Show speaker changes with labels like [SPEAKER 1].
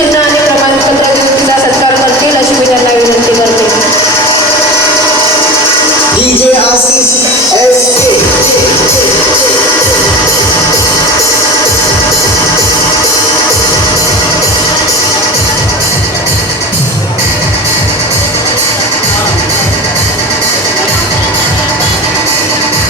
[SPEAKER 1] योजना आणि प्रमाणपत्राचा सत्कार करते लक्ष्मी यांना विनंती करते.
[SPEAKER 2] डीजे आशिष एस के.